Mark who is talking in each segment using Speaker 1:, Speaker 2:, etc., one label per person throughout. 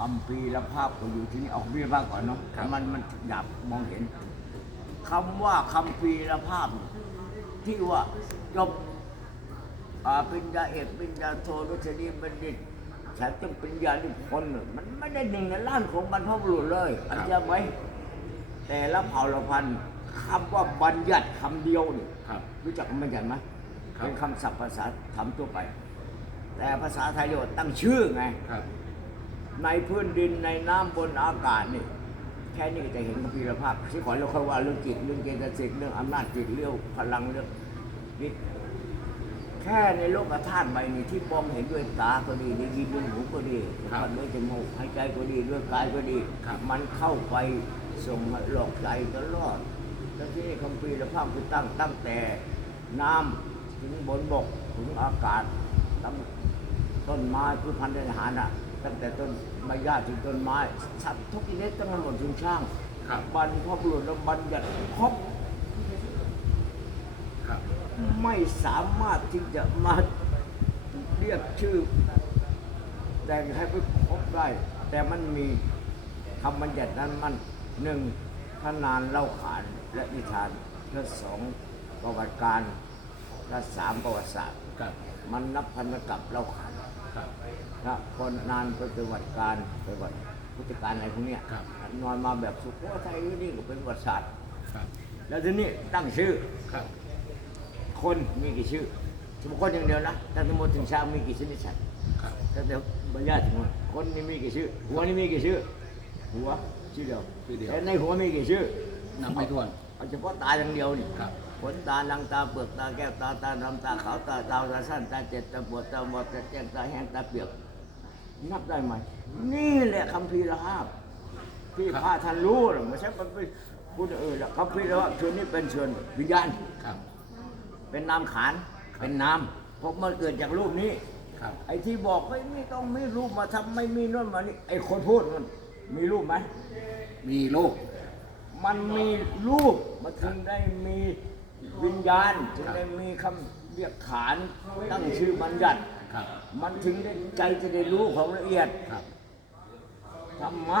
Speaker 1: คำปีละภาพก็อยู่ที่นี่เอาพี่ภาพก่อนเนาะ
Speaker 2: ครับ
Speaker 1: มันมันหยาบมองเห็นคำว่าคำปีละภาพ ที่ว่าจบอ่าปริญญาเอกปริญญาโทดุษฎีบัณฑิตฉันต้องปริญญานิพนธ์มันไม่ได้หนึ่งในล้านของบรรพบุรุษเลยอันเชื่อไหมแต่ละเผ่าละพันธุ์คำว่าบัญญัติคำเดียวนี่
Speaker 2: ครับ
Speaker 1: รู้จักคำบัญญัติไหม
Speaker 2: ครับ
Speaker 1: เป็นคำศัพท์ภาษาธรรมทั่วไป แต่ภาษาไทยเรียกว่าตั้งชื่อไง
Speaker 2: ครับ
Speaker 1: ในพื้นดินในน้ำบนอากาศนี่แค่นี้ก็จะเห็นกัพีรภาพที่ก่อนเราค่อยว่าเรื่องจิตเรื่องเจตสิกเรื่องอำนาจจิตเรื่องพลังเรื่องฤทธิ์แค่ในโลกธาตุใบนี้ที่มองเห็นด้วยตาก็ดีได้ยินด้วยหูก็ดี
Speaker 2: ครับ
Speaker 1: ฟังด้วยจมูกหายใจก็ดีด้วยกายก็ดี
Speaker 2: ครับ
Speaker 1: มันเข้าไปส่งหลอกใจตลอดแล้วที่นี่คำพีรภาพคือตั้งตั้งแต่น้ำถึงบนบกถึงอากาศตั้งต้นไม้พืชพันธุ์อาหารอะ ตั้งแต่ต้นใบหญ้าถึงต้นไม้ สัตว์ทุกชนิดตั้งแต่หมดถึงช่าง
Speaker 2: ครับ
Speaker 1: บรรพบุรุษและบัญญัติครบ
Speaker 2: ครับ
Speaker 1: ไม่สามารถที่จะมาเรียกชื่อ แต่งให้ไปครบได้ แต่มันมีคำบัญญัตินั้นมันหนึ่งพนานเล่าขานและนิทานและสองประวัติการและสามประวัติศาสตร์
Speaker 2: ครับ
Speaker 1: มันนับพันกับเล่าขาน
Speaker 2: ครับ
Speaker 1: นะคนนานเป็นประวัติการประวัติพุทธการอะไรพวกเนี้ย
Speaker 2: ครับ
Speaker 1: นอนมาแบบสุโขทัยนี่ก็เป็นประวัติศาสตร์
Speaker 2: ครับ
Speaker 1: แล้วทีนี้ตั้งชื่อ
Speaker 2: ครับ
Speaker 1: คนมีกี่ชื่อสมมติคนอย่างเดียวนะตั้งแต่หมดถึงช้างมีกี่ชนิดสัตว์
Speaker 2: ครับ
Speaker 1: ตั้งแต่บรรยายถึงหมดคนนี่มีกี่ชื่อ หัวนี่มีกี่ชื่อ หัวชื่อเดียว
Speaker 2: ชื่อเดียว
Speaker 1: แต่ในหัวมีกี่ชื่อ
Speaker 2: นับไม่ถ้วน
Speaker 1: เอาเฉพาะตาอย่างเดียวนี่
Speaker 2: ครับ
Speaker 1: ขนตาลังตาเปลือกตาแก้วตาตาดำตาขาวตาตาตาสั้นตาเจ็ดตาปวดตาบอดตาแจ้งตาแห้งตาเปียก นับได้ไหมนี่แหละคำพีรภาพที่พระท่านรู้หรอกไม่ใช่มันไปพูดเออแล้วคำพีรภาพส่วนนี้เป็นส่วนวิญญาณ
Speaker 2: ครับ
Speaker 1: เป็นนามขานเป็นนามเพราะมันเกิดจากรูปนี้
Speaker 2: ครับ
Speaker 1: ไอ้ที่บอกไม่ไม่ต้องมีรูปมาทำไม่มีโน่นมานี่ไอ้คนพูดมันมีรูปไหม
Speaker 2: มีลูก
Speaker 1: มันมีรูปมันถึงได้มี วิญญาณถึง
Speaker 2: ครับ
Speaker 1: ได้มีคำเรียกขานตั้งชื่อบัญญัติ
Speaker 2: ครับ
Speaker 1: มันถึงได้ใจจะได้รู้ของละเอียด
Speaker 2: ครับ
Speaker 1: ธรรมะ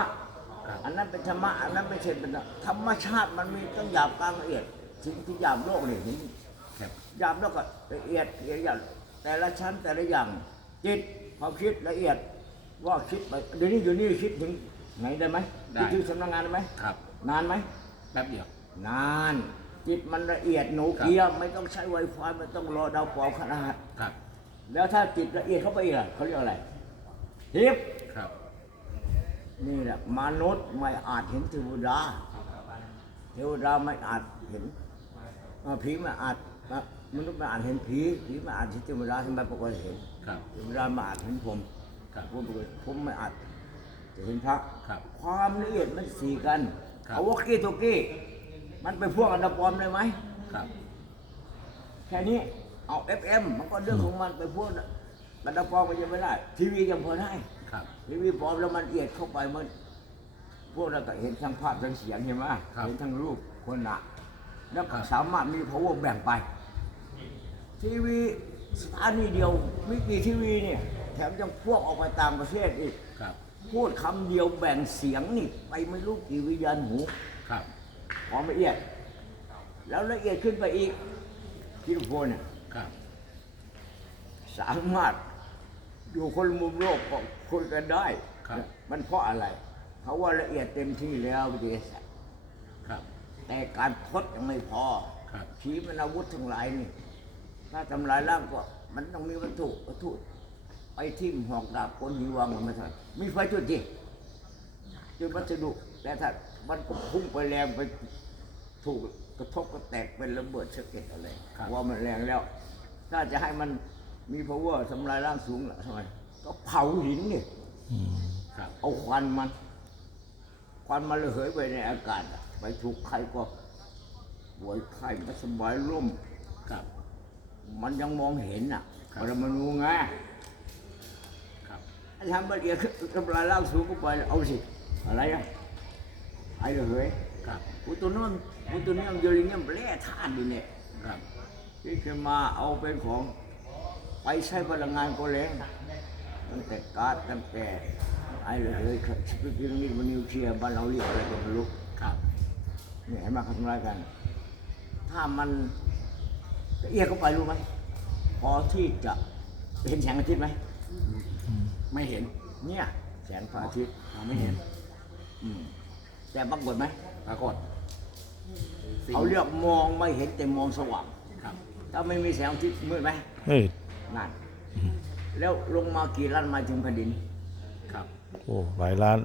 Speaker 2: ครับ
Speaker 1: อันนั้นเป็นธรรมะอันนั้นไม่ใช่เป็นธรรมชาติมันมีต้องหยาบกลางละเอียดสิ่งที่หยาบโลกนี่เห็น
Speaker 2: ครับ
Speaker 1: หยาบแล้วก็ละเอียดละเอียดอย่างแต่ละชั้นแต่ละอย่างจิตความคิดละเอียดว่าคิดไปเดี๋ยวนี้อยู่นี่คิดถึงไหนได้ไหมคิดถึงสำนักงานได้ไหม
Speaker 2: ครับ
Speaker 1: นานไหม
Speaker 2: แป๊บเดียว
Speaker 1: นาน จิตมันละเอียดหนูเกียไม่ต้องใช้ไวไฟไม่ต้องรอดาวเปล่าขนาด
Speaker 2: ครับ
Speaker 1: แล้วถ้าจิตละเอียดเข้าไปอีกล่ะเขาเรียกอะไรทิพย์
Speaker 2: ครับ
Speaker 1: นี่แหละมนุษย์ไม่อาจเห็นเทวดาเทวดาไม่อาจเห็นเอ่อผีไม่อาจมนุษย์ไม่อาจเห็นผีผีไม่อาจเห็นเทวดาทำไมปกติเห็น
Speaker 2: ครับ
Speaker 1: เทวดาไม่อาจเห็นผม
Speaker 2: ครับ
Speaker 1: ผมปกติผมไม่อาจจะเห็นพระ
Speaker 2: ครับ
Speaker 1: ความละเอียดมันสี่กัน
Speaker 2: ครับ
Speaker 1: เอาวอกกี้ตัวกี้ มันไปพ่วงอันดับปลอมได้ไหม
Speaker 2: ครับ
Speaker 1: แค่นี้เอา FM มันก็เรื่องของมันไปพ่วงอันดับปลอมก็ยังไม่ได้ ทีวียังพอได้
Speaker 2: ครับ
Speaker 1: ทีวีปลอมแล้วมันละเอียดเข้าไปมัน พวกเราก็เห็นทั้งภาพทั้งเสียงเห็นไหม
Speaker 2: ครับ
Speaker 1: เห็นทั้งรูปคนหนะแล้วก็
Speaker 2: ครับ
Speaker 1: สามารถมี power แบ่งไป ทีวีสถานีเดียวมิกีทีวีเนี่ย แถมยังพวกออกไปต่างประเทศอีก
Speaker 2: ครับ
Speaker 1: พูดคำเดียวแบ่งเสียงนี่ไปไม่รู้กี่วิญญาณหู
Speaker 2: ครับ
Speaker 1: ความละเอียด แล้วละเอียดขึ้นไปอีกคิดโฟนเนี่ย
Speaker 2: ครับ
Speaker 1: สามารถอยู่คนละมุมโลกก็คุยกันได้
Speaker 2: ครับ
Speaker 1: มันเพราะอะไร เขาว่าละเอียดเต็มที่แล้ววิทยาศาสตร์
Speaker 2: ครับ
Speaker 1: แต่การทดยังไม่พอ
Speaker 2: ครับ
Speaker 1: ขีปนาวุธทั้งหลายนี่ ถ้าทำลายร่างก็มันต้องมีวัตถุวัตถุไปทิ่มหอกดาบคนหิววังมันไม่ใช่มีไฟจุดจี จุดวัสดุแต่ถ้ามันก็พุ่งไปแรงไปถูกกระทบกระแตกเป็นระเบิดสะเก็ดอะไร
Speaker 2: ครับ
Speaker 1: ว่ามันแรงแล้ว ถ้าจะให้มันมี power ทำลายร่างสูงล่ะทำไมก็เผาหินนี่
Speaker 2: ครับ
Speaker 1: เอาควันมัน ควันมันระเหยไปในอากาศอะไปถูกใครก็ป่วยไข้ไม่สบายร่ม
Speaker 2: ครับ
Speaker 1: มันยังมองเห็นอะ
Speaker 2: ครับ
Speaker 1: ปรมาณูไง
Speaker 2: ครับ
Speaker 1: ถ้าทำละเอียดทำลายร่างสูงก็ไปเอาสิ อะไรอะไอ้ระเหย
Speaker 2: ครับ
Speaker 1: อุตุนนอุตุนิยมยูเรเนียมแร่ธาตุดิเนี่ย
Speaker 2: ครับ
Speaker 1: ที่จะมาเอาเป็นของไปใช้พลังงานก็แรงตั้งแต่ก๊าซตั้งแต่ไออ้เลยเฮ้ยสปิริตนี่มันนิวเคลียร์บ้านเราเรียกอะไรก็ไม่รู้
Speaker 2: ครับ
Speaker 1: เนี่ยเห็นไหมเขาทำร้ายกัน ถ้ามันละเอียดเข้าไปรู้ไหมพอที่จะเห็นแสงอาทิตย์ไหม
Speaker 2: ไม่เห็น
Speaker 1: เนี่ยแสงพระอาทิตย์
Speaker 2: เราไม่เห็น
Speaker 1: อืม แต่ปรากฏไหม
Speaker 2: ปรากฏสิ่ง
Speaker 1: เขาเรียกมองไม่เห็นแต่มองสว่าง
Speaker 2: ครับ
Speaker 1: ถ้าไม่มีแสงอาทิตย์มืดไหม
Speaker 3: เฮ้ย
Speaker 1: นั่นแล้วลงมากี่ล้านไมาถึงแผ่นดิน
Speaker 2: ครับ
Speaker 3: โอ้หลายล้าน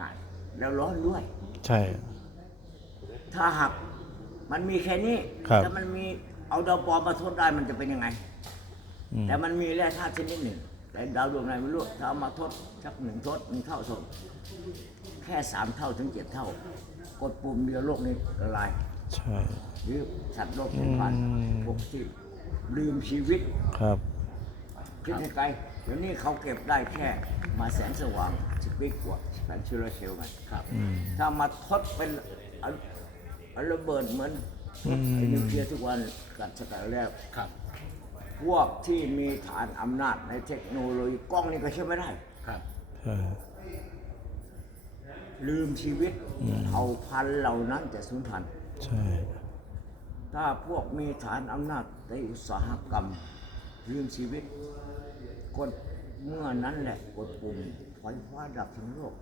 Speaker 1: นั่นแล้วร้อนด้วย
Speaker 3: ใช่
Speaker 1: ถ้าหากมันมีแค่นี้
Speaker 3: ครับ
Speaker 1: ถ้ามันมีเอาดาวปลอมมาทดได้มันจะเป็นยังไง
Speaker 3: อืม
Speaker 1: แต่มันมีแร่ธาตุชนิดหนึ่ง แต่ดาวดวงไหนไม่รู้ถ้าเอามาทดสักหนึ่งทดหนึ่งเท่าทดแค่สามเท่าถึงเจ็ดเท่า กดปุ่มเดียวโลกนี้ละลาย
Speaker 3: ใช่
Speaker 1: หรือสัตว์โลกเป็นพัน
Speaker 3: อืม
Speaker 1: พวกที่ลืมชีวิต
Speaker 3: ครับ
Speaker 1: คิดให้ไกลเดี๋ยวนี้เขาเก็บได้แค่มาแสงสว่างสปีกกว่าแสงชิลเซลไง
Speaker 2: ครับ
Speaker 3: อืม
Speaker 1: ถ้ามาทดเป็นอันอันระเบิดเหมือน
Speaker 3: อืม
Speaker 1: ไอ้นิวเคลียร์ทุกวันกันสกัดแล้ว
Speaker 2: ครับ
Speaker 1: พวกที่มีฐานอำนาจในเทคโนโลยีกล้องนี่ก็ใช้ไม่ได้
Speaker 2: ครับ
Speaker 3: ใช่
Speaker 1: ลืมชีวิตเผ่าพันธุ์เหล่านั้นจะสูญพันธุ์
Speaker 3: ใช่
Speaker 1: ถ้าพวกมีฐานอำนาจในอุตสาหกรรมลืมชีวิตกดเมื่อนั้นแหละกดปุ่มไฟฟ้าดับทั้งโลก